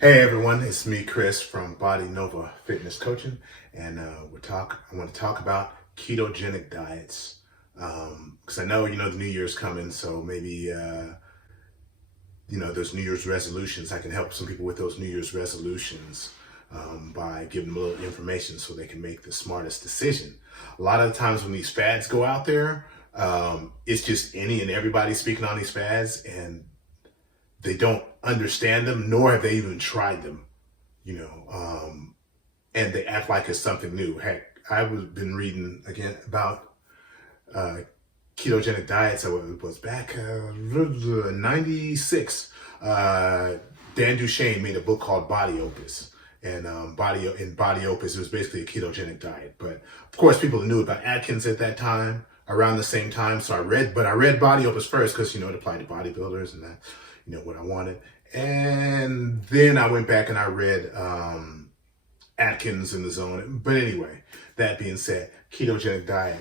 Hey everyone, it's me, Chris from Body Nova Fitness Coaching, and I want to talk about ketogenic diets because I know the New Year's coming, so maybe those New Year's resolutions. I can help some people with those New Year's resolutions by giving them a little information so they can make the smartest decision. A lot of the times when these fads go out there, it's just any and everybody speaking on these fads, and they don't understand them, nor have they even tried them, and they act like it's something new. Heck, I've been reading again about uh, ketogenic diets. So it was back in '96. Dan Duchesne made a book called Body Opus. And Body Opus, it was basically a ketogenic diet. But of course, people knew about Atkins at that time, around the same time. So I read Body Opus first because it applied to bodybuilders, and that what I wanted. And then I went back and I read Atkins in the Zone. But anyway, that being said, ketogenic diet.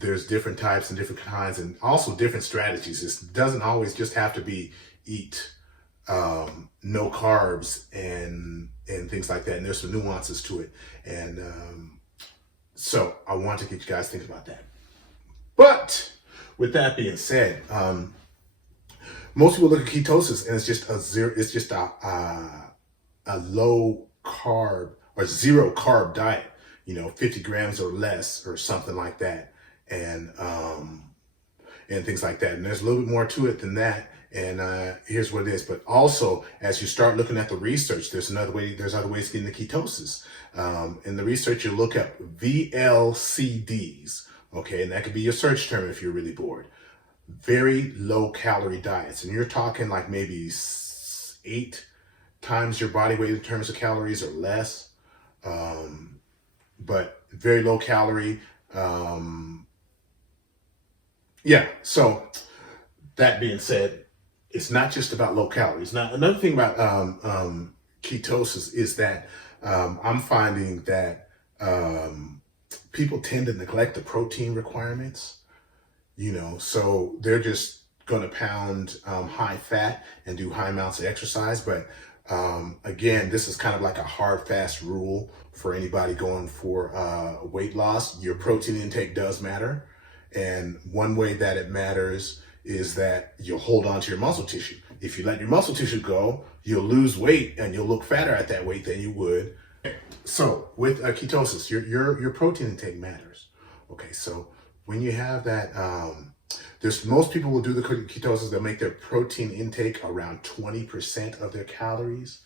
There's different types and different kinds, and also different strategies. It doesn't always just have to be eat no carbs and things like that. And there's some nuances to it. And so I want to get you guys thinking about that. But with that being said, most people look at ketosis and it's just a low carb or zero carb diet, 50 grams or less or something like that. And things like that. And there's a little bit more to it than that. And here's what it is. But also, as you start looking at the research, there's other ways to get into ketosis. In the research, you look up VLCDs, okay? And that could be your search term if you're really bored. Very low calorie diets. And you're talking like maybe 8 times your body weight in terms of calories or less. But very low calorie. So that being said, it's not just about low calories. Now, another thing about ketosis is that I'm finding that people tend to neglect the protein requirements, so they're just going to pound high fat and do high amounts of exercise. But again, this is kind of like a hard, fast rule for anybody going for weight loss. Your protein intake does matter. And one way that it matters is that you'll hold on to your muscle tissue. If you let your muscle tissue go, you'll lose weight and you'll look fatter at that weight than you would. So with ketosis, your protein intake matters. Okay, so when you have that, most people will do the ketosis. They'll make their protein intake around 20% of their calories,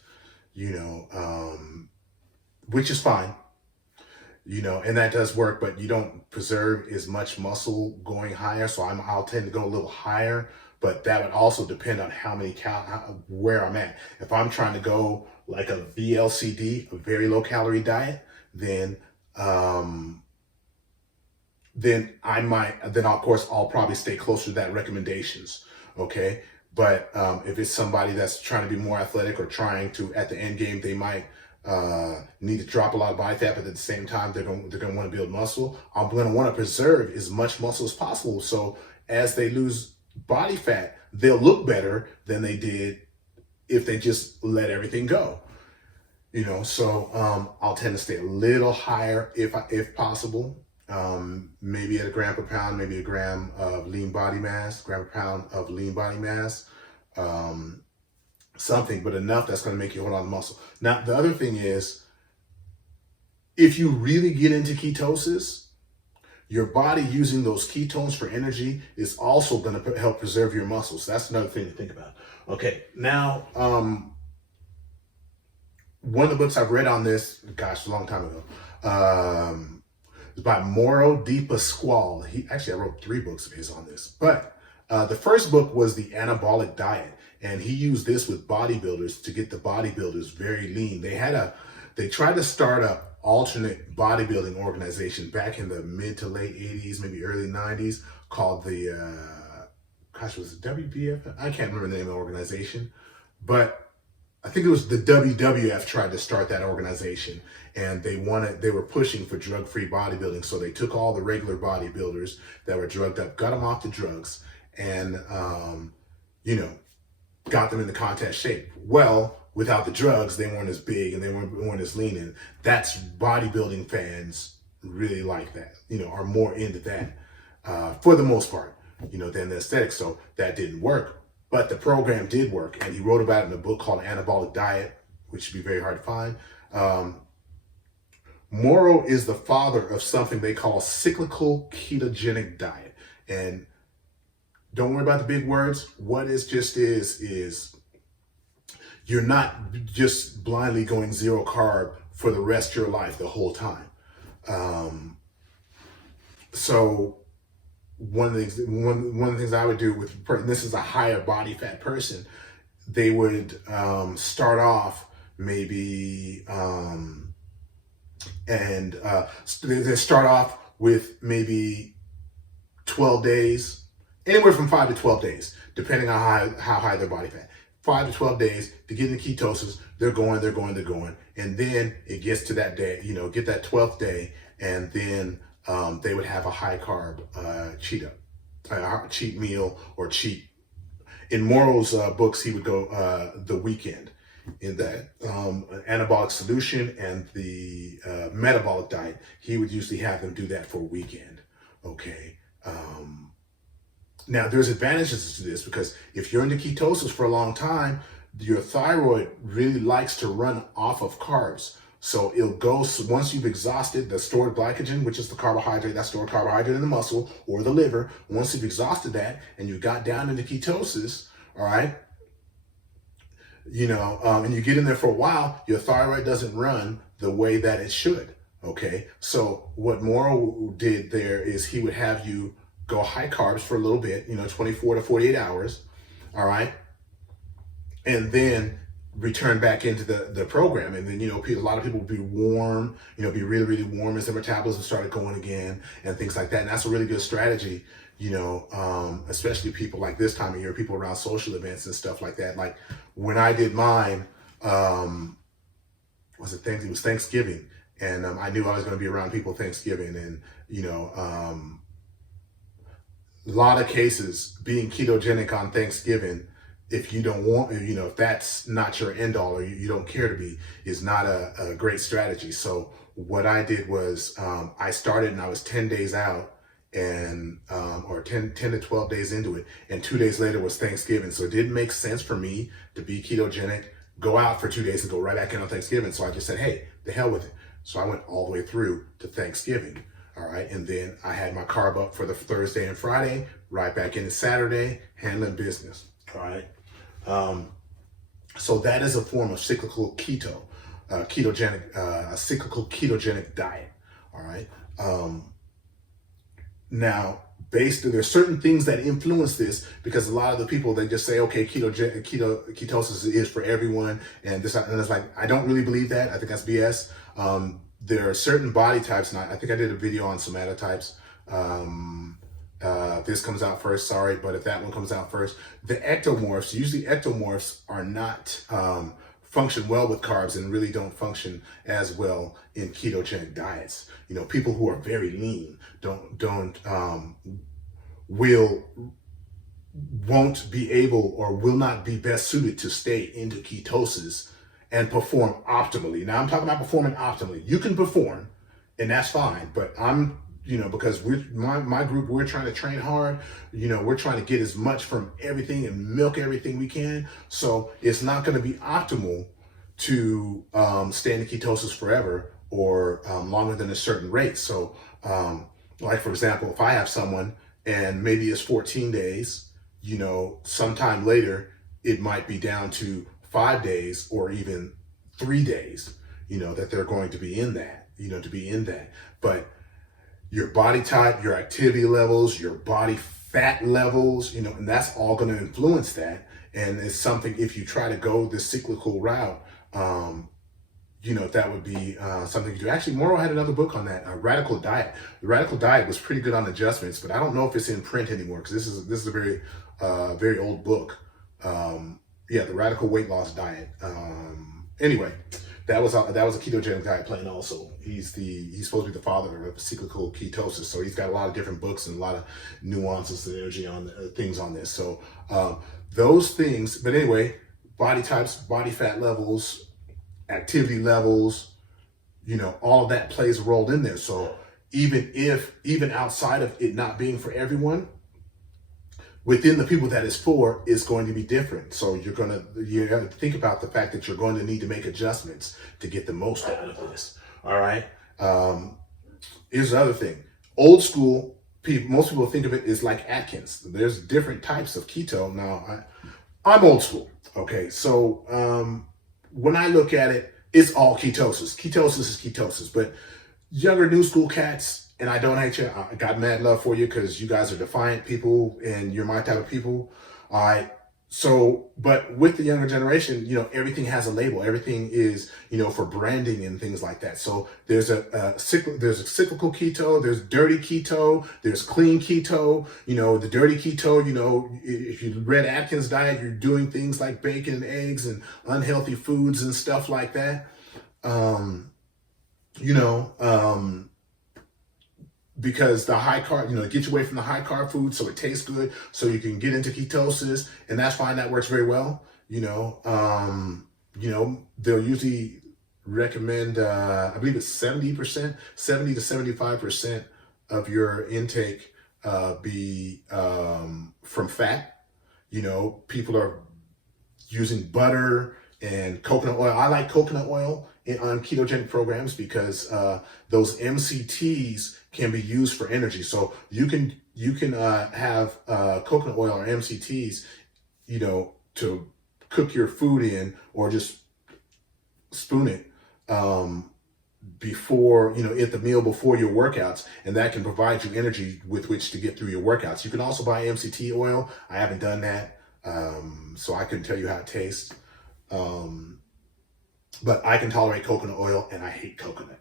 which is fine. And that does work, but you don't preserve as much muscle going higher. So I'll tend to go a little higher, but that would also depend on how many where I'm at. If I'm trying to go like a VLCD, a very low calorie diet, then of course I'll probably stay closer to that recommendations. Okay. But if it's somebody that's trying to be more athletic or trying to, at the end game, they might need to drop a lot of body fat, but at the same time, they're going to want to build muscle. I'm going to want to preserve as much muscle as possible. So as they lose body fat, they'll look better than they did if they just let everything go. So I'll tend to stay a little higher if possible. Maybe at a gram per pound, maybe a gram of lean body mass, gram per pound of lean body mass. Something, but enough that's going to make you hold on to muscle. Now, the other thing is, if you really get into ketosis, your body using those ketones for energy is also going to help preserve your muscles. That's another thing to think about. Okay, now, one of the books I've read on this, gosh, a long time ago, is by Mauro Di Pasquale. I wrote 3 books of his on this, but the first book was the anabolic diet. And he used this with bodybuilders to get the bodybuilders very lean. They tried to start a alternate bodybuilding organization back in the mid to late 80s, maybe early 90s, called the, was it WBF? I can't remember the name of the organization, but I think it was the WWF tried to start that organization, and they were pushing for drug-free bodybuilding. So they took all the regular bodybuilders that were drugged up, got them off the drugs, and, got them into contest shape. Well, without the drugs, they weren't as big and they weren't as lean. And that's bodybuilding fans really like that, are more into that for the most part, than the aesthetics. So that didn't work. But the program did work. And he wrote about it in a book called Anabolic Diet, which should be very hard to find. Morrow is the father of something they call cyclical ketogenic diet. And don't worry about the big words. What it just is you're not just blindly going zero carb for the rest of your life, the whole time. So one of the things I would do with, and this is a higher body fat person, they would start off maybe, they start off with maybe 12 days, anywhere from 5 to 12 days, depending on how high their body fat. 5 to 12 days to get into ketosis, they're going. And then it gets to that day, get that 12th day, and then they would have a high carb cheat meal or cheat. In Morrow's books, he would go the weekend in that anabolic solution and the metabolic diet. He would usually have them do that for a weekend. Okay. Now, there's advantages to this because if you're into ketosis for a long time, your thyroid really likes to run off of carbs. So it'll go, once you've exhausted the stored glycogen, which is the carbohydrate, that stored carbohydrate in the muscle or the liver, once you've exhausted that and you got down into ketosis, all right, and you get in there for a while, your thyroid doesn't run the way that it should. Okay. So what Morrow did there is he would have you go high carbs for a little bit, 24 to 48 hours. All right. And then return back into the program. And then, a lot of people would be warm, be really, really warm as their metabolism started going again and things like that. And that's a really good strategy, especially people like this time of year, people around social events and stuff like that. Like when I did mine, it was Thanksgiving. And I knew I was going to be around people Thanksgiving and, a lot of cases being ketogenic on Thanksgiving, if you don't want, if that's not your end all or you don't care to be, is not a great strategy. So what I did was I started and I was 10 days out and or 10 to 12 days into it. And 2 days later was Thanksgiving. So it didn't make sense for me to be ketogenic, go out for 2 days and go right back in on Thanksgiving. So I just said, hey, the hell with it. So I went all the way through to Thanksgiving. All right. And then I had my carb up for the Thursday and Friday, right back into Saturday, handling business. All right. So that is a form of cyclical ketogenic, a cyclical ketogenic diet. All right. Now, there's certain things that influence this because a lot of the people, they just say, okay, ketosis is for everyone. And it's like, I don't really believe that. I think that's BS. There are certain body types, and I think I did a video on somatotypes. This comes out first, sorry, but if that one comes out first, the ectomorphs, usually ectomorphs are not function well with carbs and really don't function as well in ketogenic diets. People who are very lean won't be able or will not be best suited to stay into ketosis and perform optimally. Now I'm talking about performing optimally. You can perform and that's fine, but because my group, we're trying to train hard, we're trying to get as much from everything and milk everything we can. So it's not going to be optimal to stay in ketosis forever or longer than a certain rate. So like, for example, if I have someone and maybe it's 14 days, sometime later, it might be down to 5 days or even 3 days, that they're going to be in that, But your body type, your activity levels, your body fat levels, and that's all going to influence that. And it's something, if you try to go the cyclical route, that would be something to do. Actually, Morrow had another book on that, Radical Diet. The Radical Diet was pretty good on adjustments, but I don't know if it's in print anymore because this is a very, very old book. The Radical Weight Loss Diet. Anyway, that was a ketogenic diet plan also. He's supposed to be the father of cyclical ketosis. So he's got a lot of different books and a lot of nuances and energy on things on this. So those things, but anyway, body types, body fat levels, activity levels, all of that plays a role in there. So even outside of it not being for everyone, within the people that it's for is going to be different. So you have to think about the fact that you're going to need to make adjustments to get the most out of this. All right. Here's the other thing. Old school people, most people think of it as like Atkins. There's different types of keto. Now, I'm old school. Okay. So when I look at it, it's all ketosis. Ketosis is ketosis. But younger new school cats, and I don't hate you, I got mad love for you because you guys are defiant people and you're my type of people. All right. So, but with the younger generation, everything has a label. Everything is, for branding and things like that. So there's a cyclical keto, there's dirty keto, there's clean keto. The dirty keto, if you read Atkins' diet, you're doing things like bacon and eggs and unhealthy foods and stuff like that. Because the high carb, get you away from the high carb food so it tastes good, so you can get into ketosis, and that's fine. That works very well. They'll usually recommend, I believe it's 70 to 75% of your intake be from fat. People are using butter and coconut oil. I like coconut oil on ketogenic programs because those MCTs can be used for energy. So you can have coconut oil or MCTs, to cook your food in, or just spoon it before, at the meal before your workouts, and that can provide you energy with which to get through your workouts. You can also buy MCT oil. I haven't done that, so I couldn't tell you how it tastes. But I can tolerate coconut oil, and I hate coconut.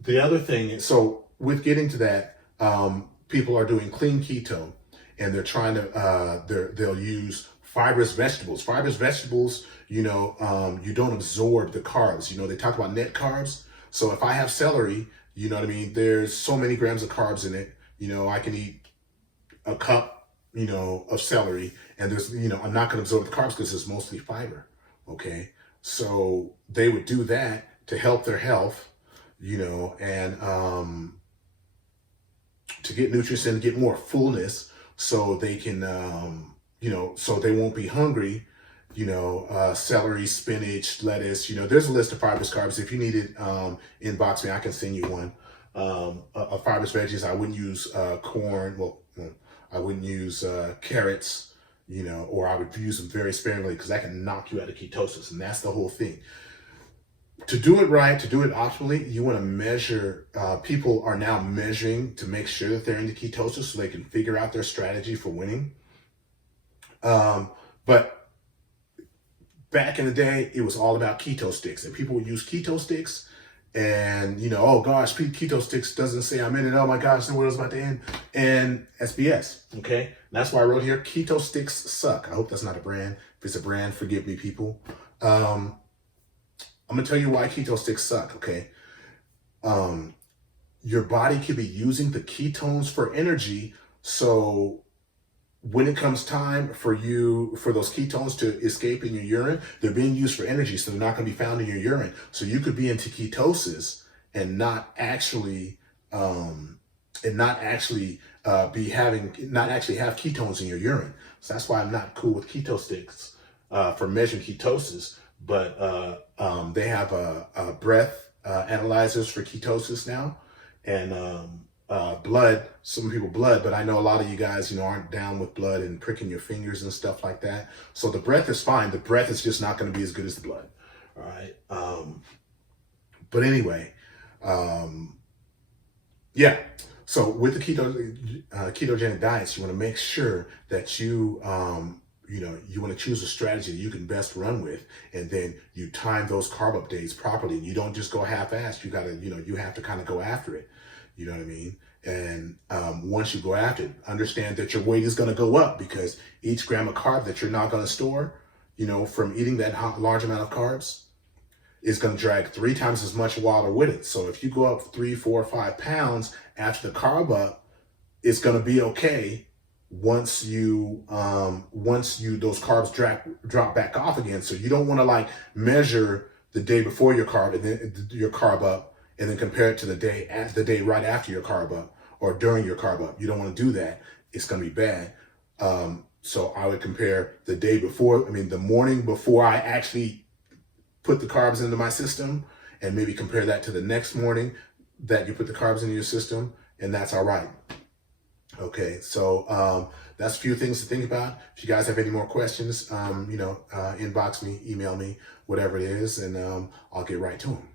The other thing is, so with getting to that, people are doing clean keto, and they're trying to, they'll use fibrous vegetables. Fibrous vegetables, you don't absorb the carbs. They talk about net carbs. So if I have celery, there's so many grams of carbs in it. I can eat a cup, of celery, and there's, I'm not going to absorb the carbs because it's mostly fiber. Okay. So they would do that to help their health, and to get nutrients and get more fullness, so they can, so they won't be hungry. Celery, spinach, lettuce. There's a list of fibrous carbs. If you need it, inbox me. I can send you one. Of fibrous veggies, I wouldn't use corn. Well, I wouldn't use carrots. Or I would use them very sparingly because that can knock you out of ketosis, and that's the whole thing. To do it right, to do it optimally, you want to measure. People are now measuring to make sure that they're into ketosis so they can figure out their strategy for winning. But back in the day, it was all about keto sticks, and people would use keto sticks, and oh gosh, keto sticks doesn't say I'm in it. Oh my gosh, the world's about to end, and SBS. Okay, and that's why I wrote here, keto sticks suck. I hope that's not a brand. If it's a brand, forgive me, people. I'm gonna tell you why keto sticks suck. Okay, your body could be using the ketones for energy, so when it comes time for those ketones to escape in your urine, they're being used for energy, so they're not going to be found in your urine. So you could be into ketosis and not actually have ketones in your urine. So that's why I'm not cool with keto sticks for measuring ketosis. But they have a breath analyzers for ketosis now, and blood, some people blood, but I know a lot of you guys, aren't down with blood and pricking your fingers and stuff like that. So the breath is fine. The breath is just not going to be as good as the blood. All right. But anyway, yeah. So with the ketogenic diets, you want to make sure that you want to choose a strategy that you can best run with, and then you time those carb up days properly. You don't just go half-assed. You gotta, you have to kind of go after it. You know what I mean? And once you go after it, understand that your weight is going to go up, because each gram of carb that you're not going to store, from eating that large amount of carbs, is going to drag 3 times as much water with it. So if you go up 3, 4, 5 pounds after the carb up, it's going to be okay once you those carbs drop back off again. So you don't want to like measure the day before your carb and then your carb up and then compare it to the day right after your carb up or during your carb up. You don't want to do that. It's going to be bad. So I would compare the day before, the morning before I actually put the carbs into my system, and maybe compare that to the next morning that you put the carbs into your system, and that's all right. Okay, so that's a few things to think about. If you guys have any more questions, inbox me, email me, whatever it is, and I'll get right to them.